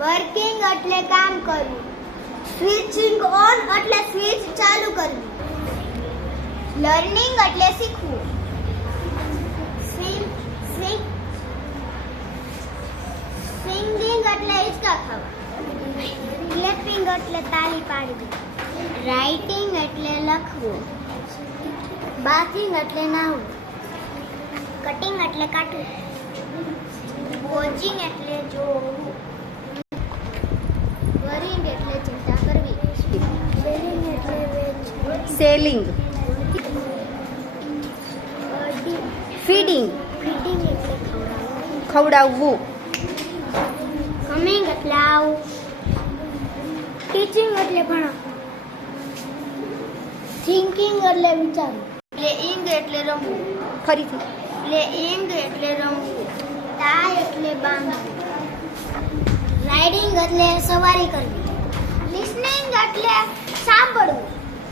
Working એટલે કામ કરવું. સ્વિચિંગ ઓન એટલે સ્વિચ ચાલુ કરવી. લર્નિંગ એટલે શીખવું. સિંગિંગ એટલે હિંચકા ખાવા. ક્લેપિંગ એટલે તાળી પાડવી. રાઇટિંગ એટલે લખવું. બાથિંગ એટલે નાહવું. કટિંગ એટલે કાટવું. વોચિંગ એટલે જોવું. વરિંગ એટલે ચિંતા કરવી. સેલિંગ એટલે વેચવું. સેલિંગ. ફીડિંગ. ફીડિંગ એટલે ખવડાવવું. કમિંગ એટલે આવું. ટીચિંગ એટલે ભણાવવું. થિંકિંગ એટલે વિચારવું. પ્લેઇંગ એટલે રમવું. ફરીથી. પ્લેઇંગ એટલે રમવું. ટાઈ એટલે બાંધવું. રાઇડિંગ એટલે સવારી કરવી.